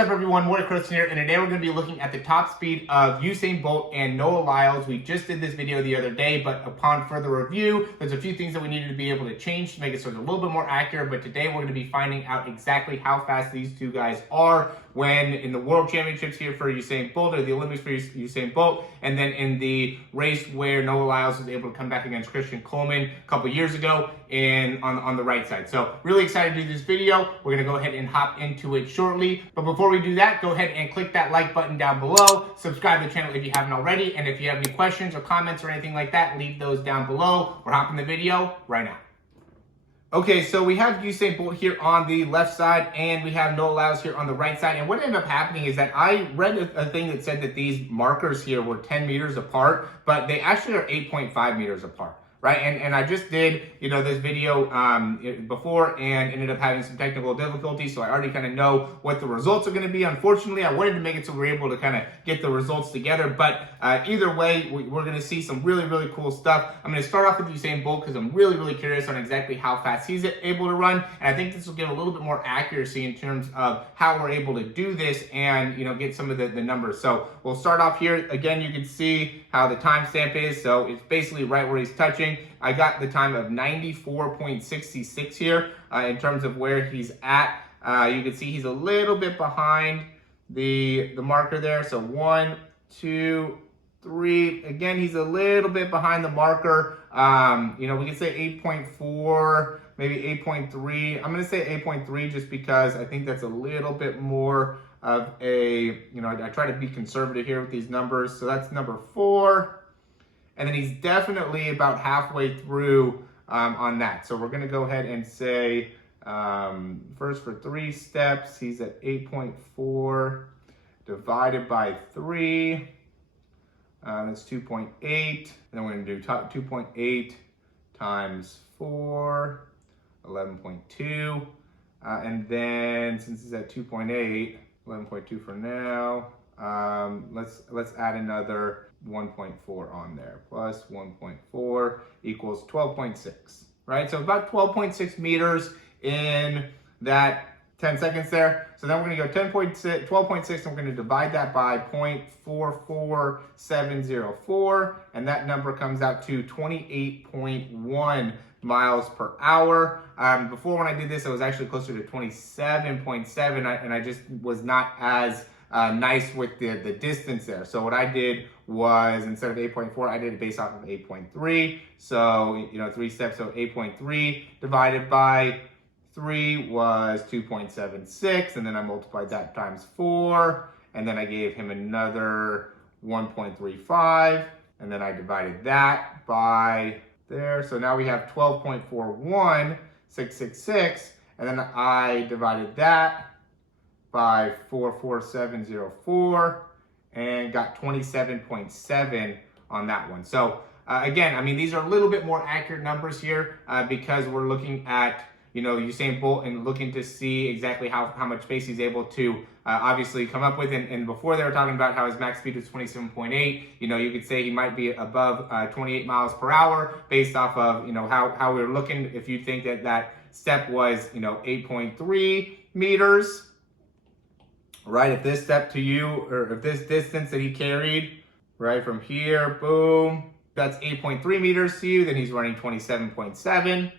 up everyone, Morey Croson here, and today we're going to be looking at the top speed of Usain Bolt and Lyles. We just did this video the other day, but upon further review, there's a few things that we needed to be able to change to make it so it's a little bit more accurate, but today we're going to be finding out exactly how fast these two guys are when in the World Championships here for Usain Bolt, or the Olympics for Usain Bolt, and then in the race where Lyles was able to come back against Christian Coleman a couple years ago on the right side. So really excited to do this video. We're going to go ahead and hop into it shortly. But before we do that, go ahead and click that like button down below. Subscribe to the channel if you haven't already. And if you have any questions or comments or anything like that, leave those down below. We're hopping the video right now. Okay, so we have Usain Bolt here on the left side, and we have Lyles here on the right side. And what ended up happening is that I read a thing that said that these markers here were 10 meters apart, but they actually are 8.5 meters apart. Right, and I just did, this video before and ended up having some technical difficulties, so I already kind of know what the results are going to be. Unfortunately, I wanted to make it so we're able to kind of get the results together, but either way, we're going to see some really, really cool stuff. I'm going to start off with Usain Bolt because I'm really, really curious on exactly how fast he's able to run, and I think this will give a little bit more accuracy in terms of how we're able to do this and, get some of the numbers. So we'll start off here. Again, you can see how the timestamp is, so it's basically right where he's touching. I got the time of 94.66 here in terms of where he's at. You can see he's a little bit behind the marker there. So 1, 2, 3. Again, he's a little bit behind the marker. We can say 8.4, maybe 8.3. I'm going to say 8.3 just because I think that's a little bit more of a, I try to be conservative here with these numbers. So that's number 4. And then he's definitely about halfway through on that. So we're going to go ahead and say, first for 3 steps, he's at 8.4 divided by 3. That's 2.8. Then we're going to do 2.8 times 4, 11.2. And then since he's at 2.8, 11.2 for now, let's add another 1.4 on there. Plus 1.4 equals 12.6, right? So about 12.6 meters in that 10 seconds there. So then we're going to go 12.6, and we're going to divide that by 0.44704, and that number comes out to 28.1 miles per hour. Before when I did this, it was actually closer to 27.7, and I just was not as nice with the distance there. So what I did was, instead of 8.4, I did it based off of 8.3. So, 3 steps, so 8.3 divided by 3 was 2.76, and then I multiplied that times 4, and then I gave him another 1.35, and then I divided that by there. So now we have 12.41666, and then I divided that by 44704 and got 27.7 on that one. So again, these are a little bit more accurate numbers here because we're looking at Usain Bolt and looking to see exactly how much space he's able to obviously come up with. And before they were talking about how his max speed was 27.8, you could say he might be above 28 miles per hour based off of how we were looking. If you think that step was 8.3 meters. Right, if this step to you, or if this distance that he carried, right, from here, boom, that's 8.3 meters to you, then he's running 27.7.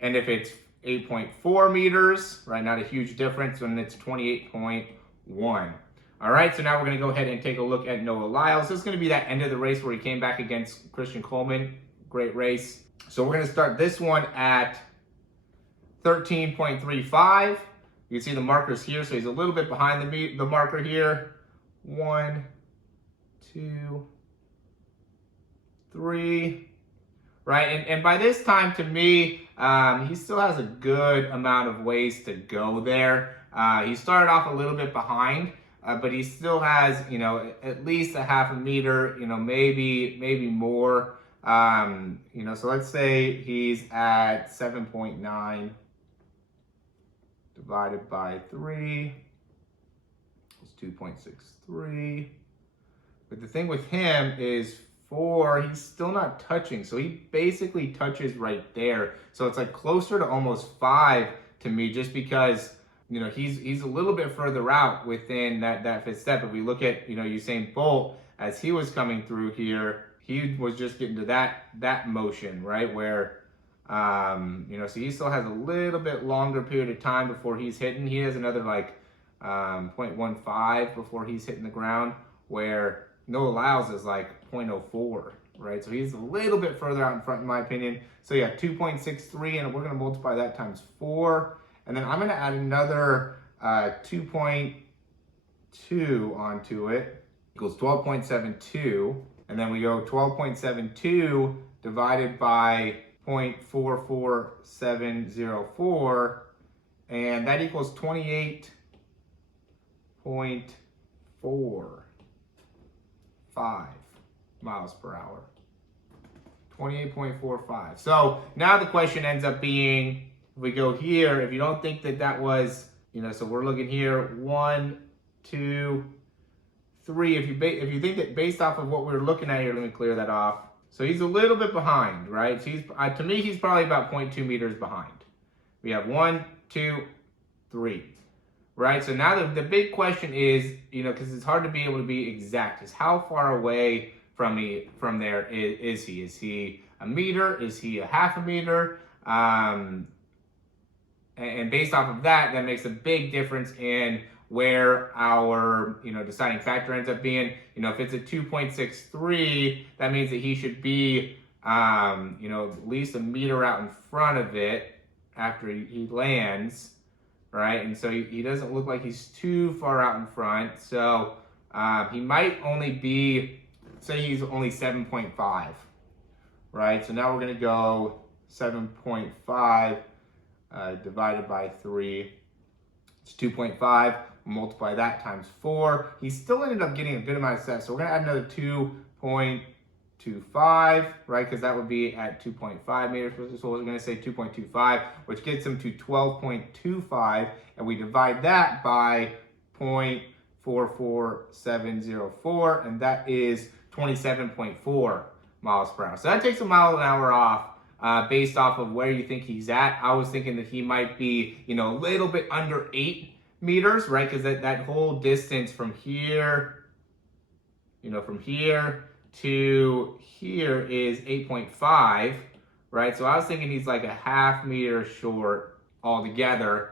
And if it's 8.4 meters, right, not a huge difference, when it's 28.1. All right, so now we're going to go ahead and take a look at Lyles. This is going to be that end of the race where he came back against Christian Coleman. Great race. So we're going to start this one at 13.35. You can see the markers here, so he's a little bit behind the marker here. 1, 2, 3, right? And by this time, to me, he still has a good amount of ways to go there. He started off a little bit behind, but he still has, at least a half a meter, maybe more. So let's say he's at 7.9. divided by 3 is 2.63. But the thing with him is 4, he's still not touching. So he basically touches right there. So it's like closer to almost 5 to me, just because you know, he's a little bit further out within that fifth step. If we look at, you know, Usain Bolt, as he was coming through here, he was just getting to that motion, right? Where, you know, so he still has a little bit longer period of time before he's hitting. He has another like 0.15 before he's hitting the ground, where Noah Lyles is like 0.04, right? So he's a little bit further out in front, in my opinion. So yeah, 2.63, and we're going to multiply that times 4. And then I'm going to add another 2.2 onto it, equals 12.72. And then we go 12.72 divided by 0.44704, and that equals 28.45 miles per hour. 28.45. So now the question ends up being, if we go here, if you don't think that was, you know, so we're looking here, 1, 2, 3. If you think that based off of what we're looking at here, let me clear that off. So he's a little bit behind, right? So he's, to me, he's probably about 0.2 meters behind. We have 1, 2, 3, right? So now the big question is, you know, because it's hard to be able to be exact, is how far away from there is he? Is he a meter? Is he a half a meter? And based off of that, that makes a big difference in where our, you know, deciding factor ends up being. You know, if it's a 2.63, that means that he should be, you know, at least a meter out in front of it after he lands, right? And so he doesn't look like he's too far out in front. So he might only be, say he's only 7.5, right? So now we're going to go 7.5 divided by 3. It's 2.5. Multiply that times 4. He still ended up getting a good amount of steps. So we're going to add another 2.25, right? Because that would be at 2.5 meters. So we're going to say 2.25, which gets him to 12.25. And we divide that by 0.44704. And that is 27.4 miles per hour. So that takes a mile an hour off. Based off of where you think he's at. I was thinking that he might be, you know, a little bit under 8 meters, right? Because that whole distance from here, you know, from here to here is 8.5, right? So I was thinking he's like a half meter short altogether,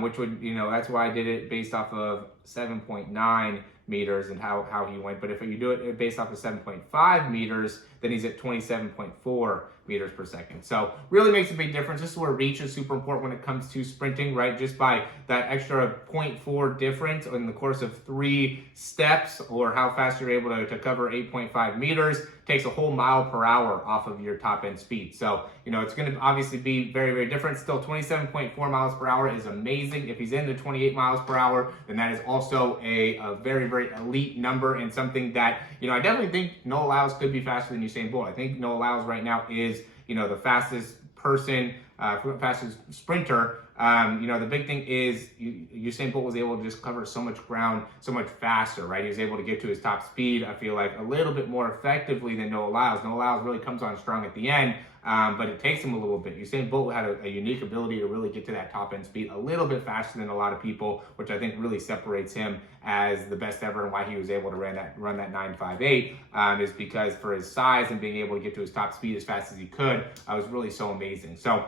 which would, you know, that's why I did it based off of 7.9 meters and how he went. But if you do it based off of 7.5 meters, then he's at 27.4 meters per second. So really makes a big difference. This is where reach is super important when it comes to sprinting, right? Just by that extra 0.4 difference in the course of 3 steps, or how fast you're able to cover 8.5 meters, takes a whole mile per hour off of your top end speed. So, you know, it's going to obviously be very, very different. Still, 27.4 miles per hour is amazing. If he's into 28 miles per hour, then that is also a very, very elite number, and something that, you know, I definitely think Noah Lyles could be faster than Usain Bolt. I think Noah Lyles right now is, you know, the fastest person, fastest sprinter. You know, the big thing is Usain Bolt was able to just cover so much ground so much faster, right? He was able to get to his top speed, I feel like, a little bit more effectively than Noah Lyles. Noah Lyles really comes on strong at the end, but it takes him a little bit. Usain Bolt had a unique ability to really get to that top end speed a little bit faster than a lot of people, which I think really separates him as the best ever, and why he was able to run that 9.58 is because for his size and being able to get to his top speed as fast as he could, was really so amazing. So,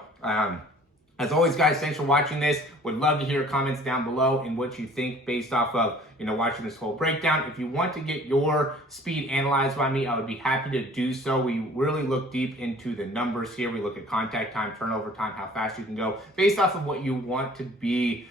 as always, guys, thanks for watching this. Would love to hear comments down below and what you think based off of, you know, watching this whole breakdown. If you want to get your speed analyzed by me, I would be happy to do so. We really look deep into the numbers here. We look at contact time, turnover time, how fast you can go, based off of what you want to be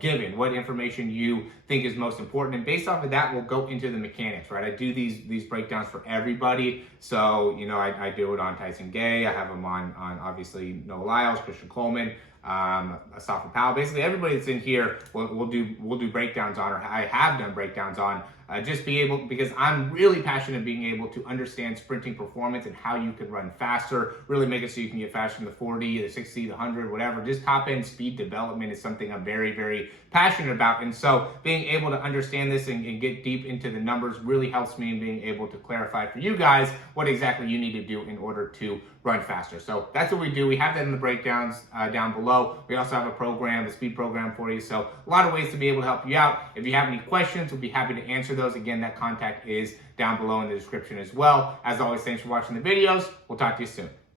given, what information you think is most important, and based off of that, we'll go into the mechanics, right? I do these breakdowns for everybody, so, you know, I do it on Tyson Gay, I have them on obviously Noah Lyles, Christian Coleman, Asafa Powell, basically everybody that's in here, we'll do breakdowns on, or I have done breakdowns on just be able, because I'm really passionate being able to understand sprinting performance and how you can run faster, really make it so you can get faster in the 40, the 60, the 100, whatever. Just top end speed development is something I'm very, very passionate about. And so being able to understand this and get deep into the numbers really helps me in being able to clarify for you guys what exactly you need to do in order to run faster. So that's what we do. We have that in the breakdowns down below. We also have a program, a speed program for you. So a lot of ways to be able to help you out. If you have any questions, we'll be happy to answer those. Again, that contact is down below in the description as well. As always, thanks for watching the videos. We'll talk to you soon.